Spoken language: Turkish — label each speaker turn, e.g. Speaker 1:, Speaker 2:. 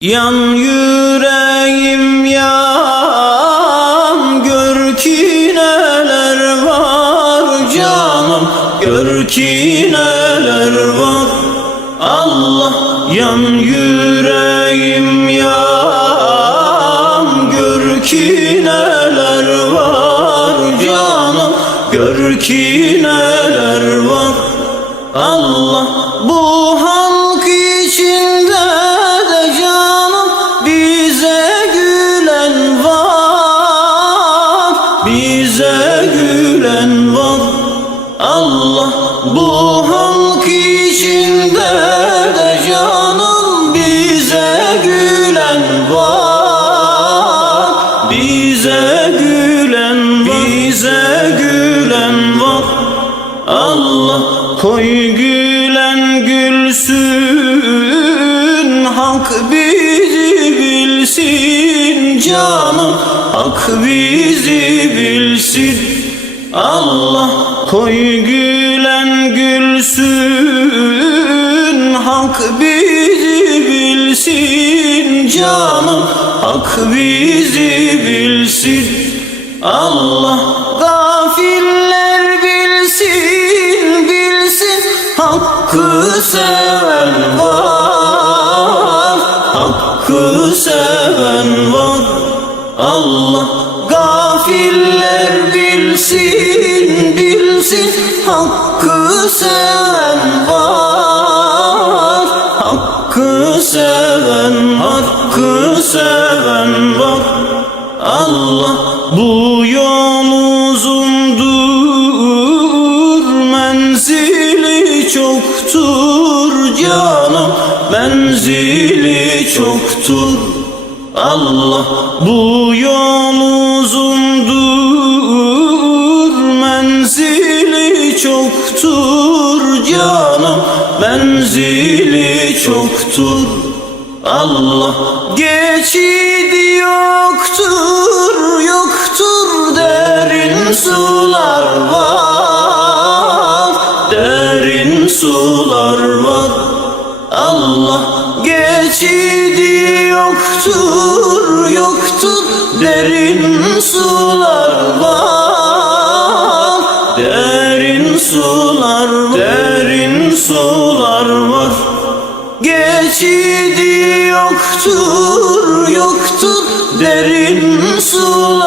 Speaker 1: Yan yüreğim yan Gör ki neler var canım. Gör ki neler var. Allah yan yüreğim yan Gör ki neler var canım. Gör ki neler var. Allah bu halk bize gülen var. Allah bu halk içinde de canım bize gülen var. Bize gülen bize gülen var. Allah koy gülen gülsün Hak bizi bilsin canım Hak bizi bilsin. Allah koy gülen gülsün. Hak bizi bilsin canım. Hak bizi bilsin. Allah gafiller bilsin bilsin. Hakkı seven var gafiller bilsin bilsin Hakkı seven var. Hakkı seven Hakkı seven var. Allah bu yol uzundur Menzili çoktur canım Menzili çoktur Allah bu yol uzundur Menzili çoktur canım Menzili çoktur. Allah geçidi yoktur yoktur derin sular var geçidi yoktur yoktur derin sular var. Derin sular var derin sular var. Geçidi yoktur yoktur derin sular